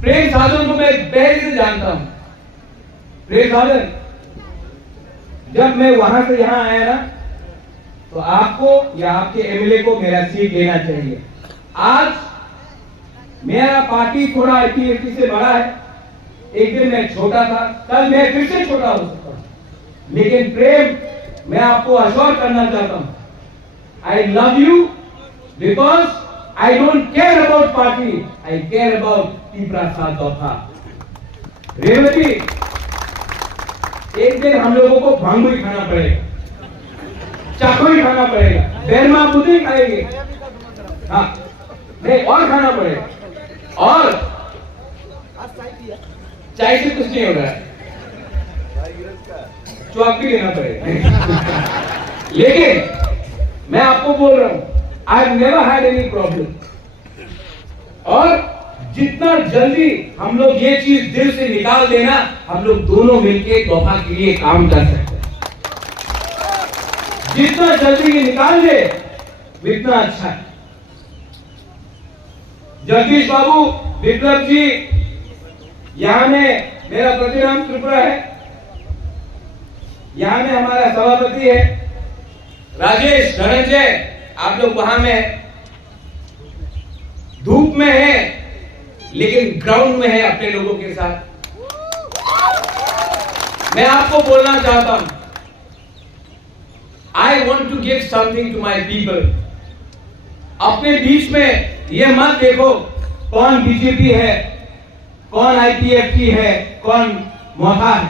प्रेम साधन को मैं पहले से जानता हूं। प्रेम साधन, जब मैं वहां से यहां आया ना, तो आपको या आपके एमएलए को मेरा सीट लेना चाहिए। आज मेरा पार्टी थोड़ा आईपीएफटी से बड़ा है, एक दिन मैं छोटा था, कल मैं फिर से छोटा हो सकता हूं, लेकिन प्रेम, मैं आपको अश्योर करना चाहता हूं, I love you because I don't care about party, I care about टी.प्रसाद गौथा। Revati, एक दिन हम लोगों को भांगू ही खाना पड़ेगा, चाकू ही खाना पड़ेगा, बैरमा बुद्धि खाएंगे, हाँ नहीं और खाना पड़ेगा, और चाय से कुछ नहीं होगा, चौक भी लेना पड़ेगा। लेकिन मैं आपको बोल रहा हूं, I have never had any problem, और जितना जल्दी हम लोग ये चीज दिल से निकाल देना, हम लोग दोनों मिलकर तोहफा के लिए काम कर सकते हैं। जितना जल्दी ये निकाल दे उतना अच्छा है। जगदीश बाबू, विप्लव जी, यहां में मेरा प्रतिराम त्रिपुरा है, यहां में हमारा सभापति है राजेश धनंजय, आप लोग वहां में धूप में है लेकिन ग्राउंड में है अपने लोगों के साथ। मैं आपको बोलना चाहता हूं, I want to give something to my people. अपने बीच में ये मत देखो कौन बीजेपी है, कौन आईपीएफटी है, कौन मोथा है।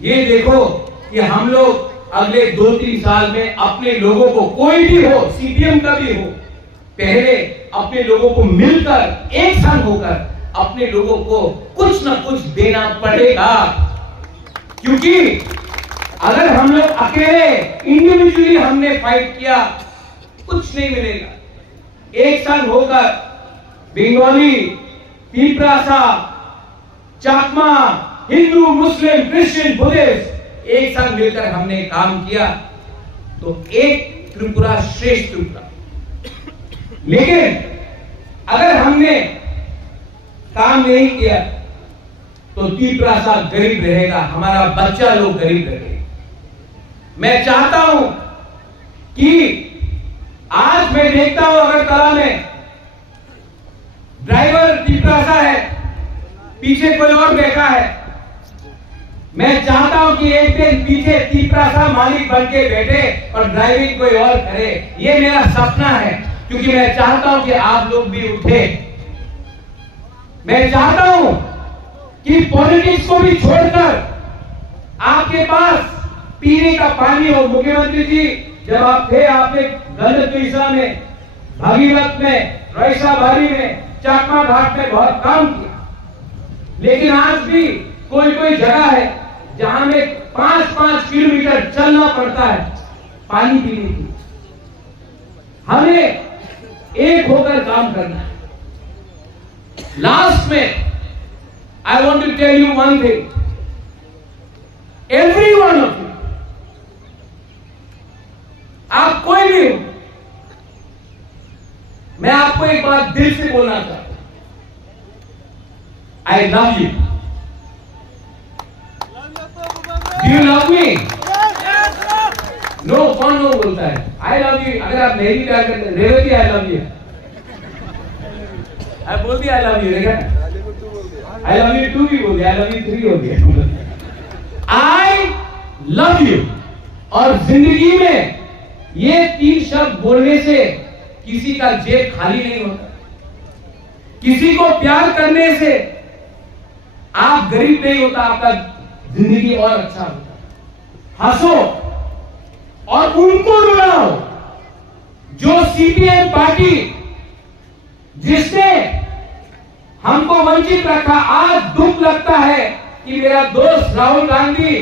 ये देखो कि हम लोग अगले 2-3 साल में अपने लोगों को, कोई भी हो, सीपीएम का भी हो, पहले अपने लोगों को मिलकर एक संग होकर अपने लोगों को कुछ ना कुछ देना पड़ेगा। क्योंकि अगर हम लोग अकेले इंडिविजुअली हमने फाइट किया, कुछ नहीं मिलेगा। एक संग होकर बंगाली, टी.प्रसाद, चाकमा, हिंदू, मुस्लिम, क्रिश्चियन, बुद्धिस्ट, एक संग मिलकर हमने काम किया तो एक त्रिपुरा श्रेष्ठ त्रिपुरा। लेकिन अगर हमने काम नहीं किया तो टी.प्रसाद गरीब रहेगा, हमारा बच्चा लोग गरीब रहेगा। मैं चाहता हूं कि आज मैं देखता हूं अगरतला में ड्राइवर टी.प्रसाद है, पीछे कोई और बैठा है। मैं चाहता हूं कि एक दिन पीछे टी.प्रसाद मालिक बन के बैठे और ड्राइविंग कोई और करे। ये मेरा सपना है, क्योंकि मैं चाहता हूं कि आप लोग भी उठे। मैं चाहता हूं कि पॉलिटिक्स को भी छोड़कर आपके पास पीने का पानी हो। मुख्यमंत्री जी, जब आप थे, आपने गंधतुईसा में, भागीरथ में, रईसा भारी में, चाकमा घाट में बहुत काम किया। लेकिन आज भी कोई कोई जगह है जहां में 5-5 किलोमीटर चलना पड़ता है पानी पीने के लिए। हमें एक होकर काम करना है। लास्ट में I want to tell you one thing, every one of you, आप कोई भी हो, मैं आपको एक बात दिल से बोलना चाहता हूं, I love you. Do you love me? No, कौन नो बोलता है? I love you. अगर आप नहीं भी प्यार करते, Revathi I love you, I बोल दिया आई लव यू, देखा? आई लव यू 2 भी बोल दिया, आई लव यू 3 हो गया। आई लव यू। और जिंदगी में ये 3 शब्द बोलने से किसी का जेब खाली नहीं होता। किसी को प्यार करने से आप गरीब नहीं होता, आपका जिंदगी और अच्छा होता। हंसो और उनको रुलाओ जो सीपीएम पार्टी जिसने हमको वंचित रखा। आज दुख लगता है कि मेरा दोस्त राहुल गांधी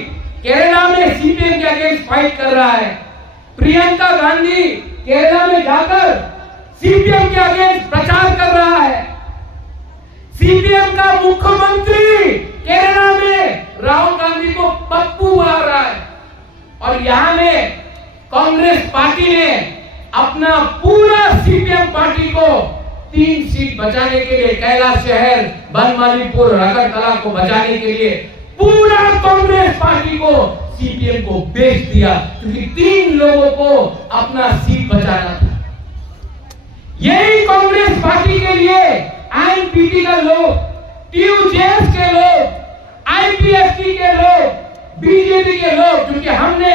केरला में सीपीएम के अगेंस्ट फाइट कर रहा है। प्रियंका गांधी केरला में जाकर सीपीएम के अगेंस्ट प्रचार कर रहा है। सीपीएम का मुख्यमंत्री केरला में राहुल गांधी को पप्पू बुला रहा है, और यहां में कांग्रेस पार्टी ने अपना पूरा सीपीएम पार्टी को 3 सीट बचाने के लिए, कैलाश शहर, बनमालीपुर, रगड़तला को बचाने के लिए पूरा कांग्रेस पार्टी को, सीपीएम को बेच दिया, क्योंकि 3 लोगों को अपना सीट बचाना था। यही कांग्रेस पार्टी के लिए आईएनपीटी का लोग, टीयूजेएस के लोग, आईपीएफटी के लोग, बीजेपी के लोग, क्योंकि हमने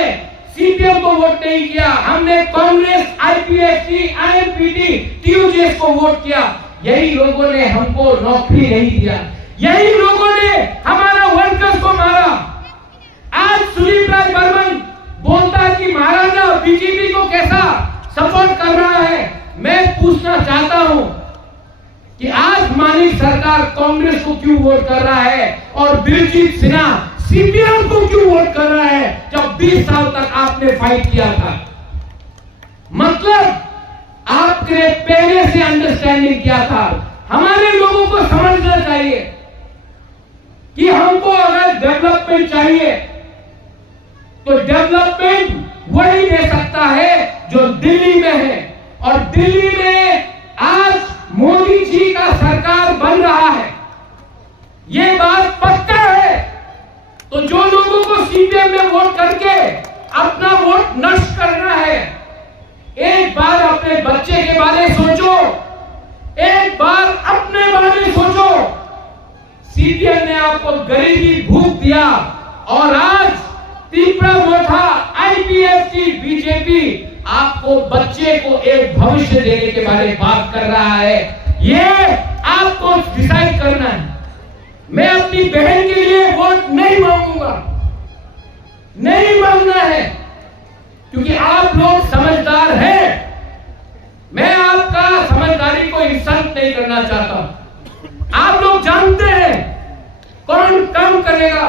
सीपीएम को वोट नहीं किया, हमने कांग्रेस, आईपीएफटी, आईएनपीटी, टीयूजेएस को वोट किया, यही लोगों ने हमको नौकरी नहीं दिया, यही लोगों ने हमारा वर्कर्स को मारा। आज सुदीप राय बर्मन बोलता है कि महाराजा बीजेपी को कैसा सपोर्ट कर रहा है। मैं पूछना चाहता हूं कि आज मानी सरकार कांग्रेस को क्यों वोट कर रहा है और दिलजीत सिन्हा सीपीएम को क्यों वोट कर रहा है, जब 20 साल तक आपने फाइट किया था। मतलब आपने पहले से अंडरस्टैंडिंग किया था। हमारे लोगों को समझना चाहिए कि हमको अगर डेवलपमेंट चाहिए तो डेवलपमेंट वही दे सकता है जो दिल्ली में है, और दिल्ली में आज मोदी जी का सरकार बन रहा है, ये बात पक्का है। तो जो लोगों को सीपीएम में वोट करके अपना वोट नष्ट करना है, एक बार अपने बच्चे के बारे में सोचो, एक बार अपने बारे में सोचो। सीपीएम ने आपको गरीबी भूख दिया और आज तीव्र मोथा, आईपीएफटी, बीजेपी आपको बच्चे को एक भविष्य देने के बारे में बात कर रहा है। ये आपको डिसाइड करना है। मैं अपनी बहन के लिए वोट नहीं मांगूंगा, नहीं मांगना है, क्योंकि आप लोग समझदार हैं। मैं आपका समझदारी को इंसल्ट नहीं करना चाहता। आप लोग जानते हैं कौन काम करेगा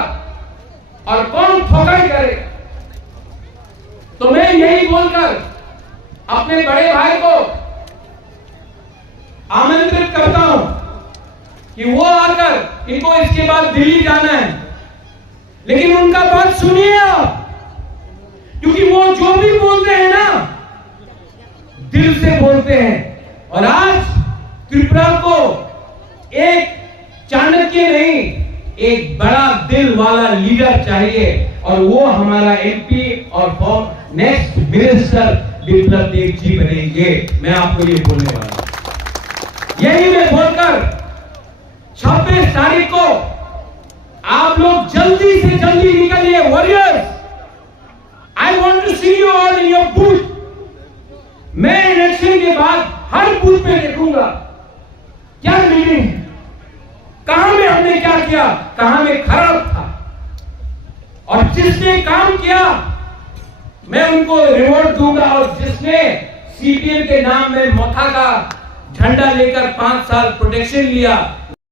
और कौन ठोकाई करेगा। तो मैं यही बोलकर अपने बड़े भाई को आमंत्रित करता हूं कि वो आकर, इनको इसके बाद दिल्ली जाना है, लेकिन उनका बात सुनिए आप, क्योंकि वो जो भी बोलते हैं ना, दिल से बोलते हैं। और आज त्रिपुरा को एक चाणक्य नहीं, एक बड़ा दिल वाला लीडर चाहिए, और वो हमारा एमपी और नेक्स्ट मिनिस्टर बिप्लब देव जी बनेंगे। मैं आपको ये बोलने वाला हूं। यही मैं बोलकर 26 तारीख को आप लोग जल्दी से जल्दी निकलिए warriors. I want to see you all in your booth. मैं इलेक्शन के बाद हर बूथ पे देखूंगा क्या मीटिंग है, कहां में हमने क्या किया, कहां में खराब था, और जिसने काम किया मैं उनको रिवॉर्ड दूंगा, और जिसने सीपीएम के नाम में मोथा का झंडा लेकर 5 साल प्रोटेक्शन लिया,